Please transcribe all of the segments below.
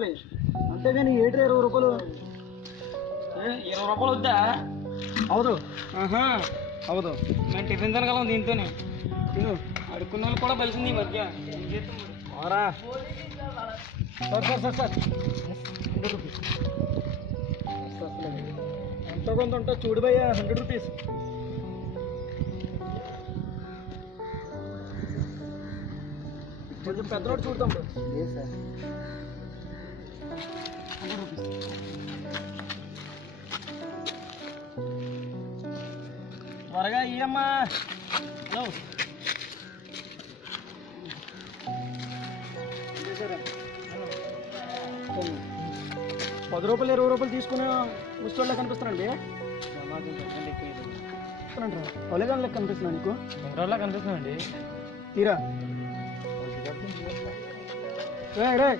రూపాయలు అంతేగాని ఏడు 20 రూపాయలు. 20 రూపాయలు వద్దా? అవదు. అవదు. మేము టిఫిన్ తినగలం దీంతోనే. తిను. అడుక్కున్న వాళ్ళు కూడా కలిసింది ఈ మధ్య. అవరా సార్ 100 రూపీస్. ఎంతో కొంత ఉంటుంది చూడు భయ్యా, 100 రూపీస్. కొంచెం పెద్ద రోడ్డు చూడతాం సార్. త్వరగా ఇయ్యమ్మా. హలో 10 రూపాయలు 20 రూపాయలు తీసుకునే ముసలోళ్ళ కనిపిస్తున్నాండి. పొలగాళ్ళ కనిపిస్తున్నా నీకు? రోజులా కనిపిస్తుందండి. తీరా రే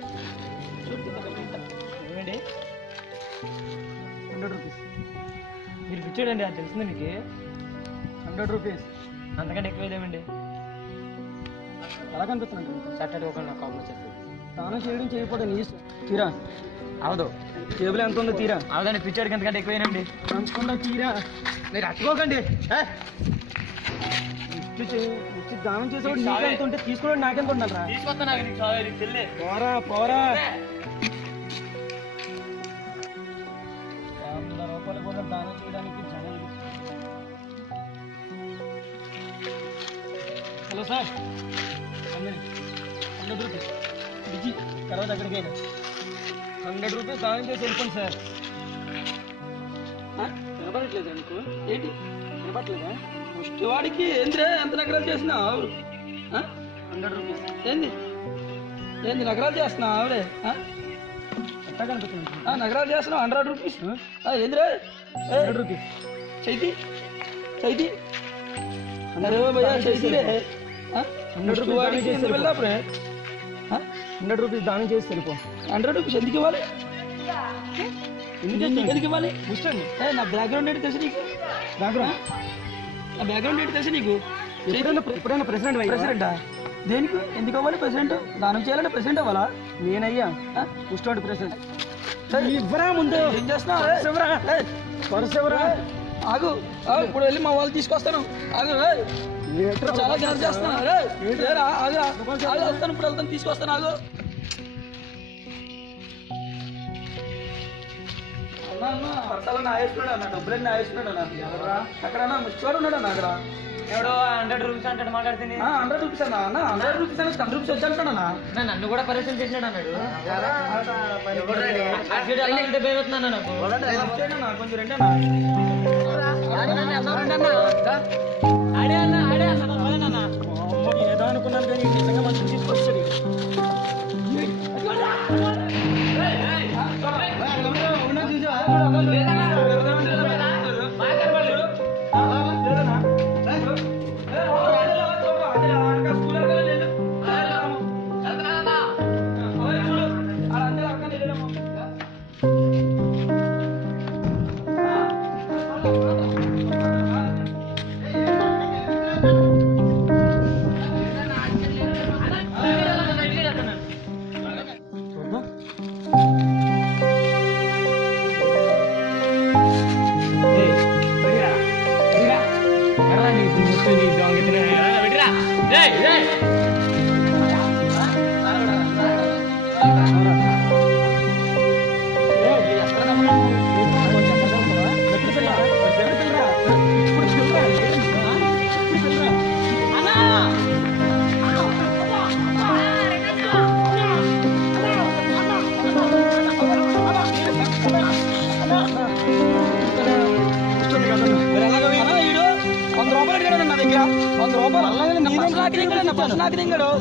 ఏమండి 100 రూపీస్. మీరు పిచ్చాడండి, అది తెలిసింది మీకు? 100 రూపీస్. అంతకంటే ఎక్కువ లేమండి. ఎలా కనిపిస్తున్నాడు? సట్టడి ఒక నాకు కాపులు వచ్చేస్తుంది. స్నానం చేయడం చేయకపోతే నీ ఇష్టం. తీరా అవదు. టేబుల్ ఎంత ఉందో తీరా. అవదండి, పిచ్చాడికి ఎంతకంటే ఎక్కువేనండి. పంచకుండా తీరా. మీరు అట్టుకోకండి. దానం చేసేవాడు నీకెంత ఉంటే తీసుకోవడం నాకెంత ఉండాలరా? పోరా పోరా. 100 రూపాయలు కూడా దానం చేయడానికి జనాలు. Hello sir, 100 rupees busy. తర్వాత అక్కడికైనా 100 రూపీస్ దానం చేసి వెళ్ళిపోండి సార్. వినపడట్లేదా నీకు? ఏంటి వినపడట్లేదా? ముష్టివాడికి ఏంద్రే ఎంత నగరాలు చేసినావు? 100 రూపీస్. ఏంది నగరాలు చేస్తున్నావు? ఆవిడే ఎట్లా కనిపిస్తుంది? నగరాలు చేస్తున్నావు. 100 రూపీస్. ఏంద్రే 100 రూపీస్. చైతి చైతి అరే భయ్యా చైతిరే. 100 రూపీస్ చేసి వెళ్ళాపురే. 100 రూపీస్ దానం చేసి వెళ్ళిపో. 100 రూపీస్ ఎందుకు ఇవ్వాలి? ఎందుకు ఇవ్వాలి? ముష్టండి. నా బ్యాక్గ్రౌండ్ ఏంటి తెలుసు నీకు? బ్యాక్గ్రౌండ్ నా బ్యాక్గ్రౌండ్ ఏంటి తెలుసు నీకు? ఎప్పుడైనా ప్రెసిడెంటా? దేనికి ఎందుకు అవ్వాలి ప్రెసిడెంట్? దానం చేయాలంటే ప్రెసిడెంట్ అవ్వాలా? నేనయ్యా ముష్టోడు ప్రెసిడెంట్. ఇవ్వరా ముందు. ఏం చేస్తున్నావు? పర్సెవరా? ఆగు. ఇప్పుడు వెళ్ళి మా వాళ్ళు తీసుకొస్తాను. ఆగు. చాలా కేర్ చేస్తున్నా. వస్తాను, ఇప్పుడు వెళ్తాను, తీసుకొస్తాను. ఆగు. పర్సాలు నా వేస్తున్నాడు అన్న, డబ్బులన్నీ నా వేస్తున్నాడు అన్న. ఎవరా అక్కడ ముచ్చాడు ఉన్నాడు అన్న. అక్కడ ఎవడో 100 రూపీస్ అంటే మాట్లాడుతుంది. 100 రూపీస్ అన్న. 100 రూపీస్ అన్న 10 రూపీస్ వచ్చాడు అన్న. నన్ను కూడా పరిచయం చేసినాడు అన్నాడు. భయమవుతున్నా నాకు. కొంచెం రెండు అన్న. ఏదో అనుకున్నాను కానీ నిజంగా మంచి తీసుకొచ్చాడు.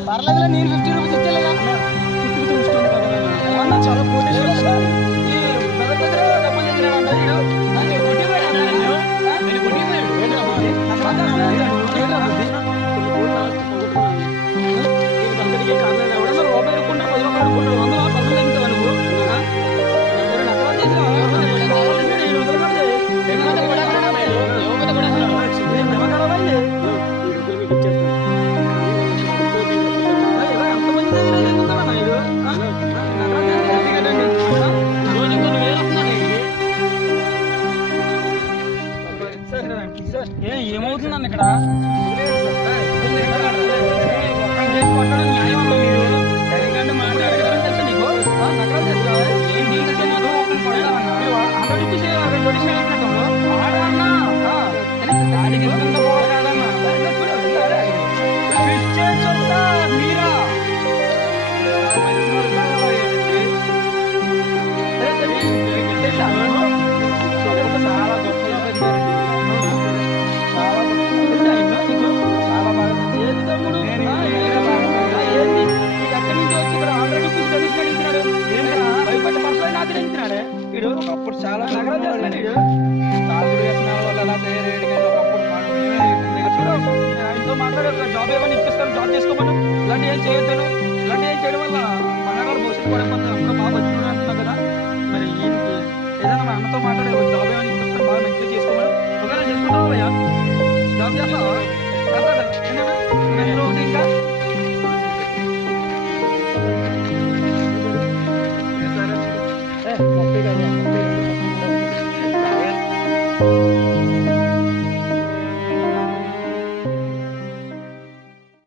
పర్లేదు, నేను 50 రూపీస్ ఇచ్చేలేదా? చాలా ఏం చేయొద్దును. ఇలాంటివి ఏం చేయడం వల్ల బంగారు భవిష్యత్తు పడిపోతుంది.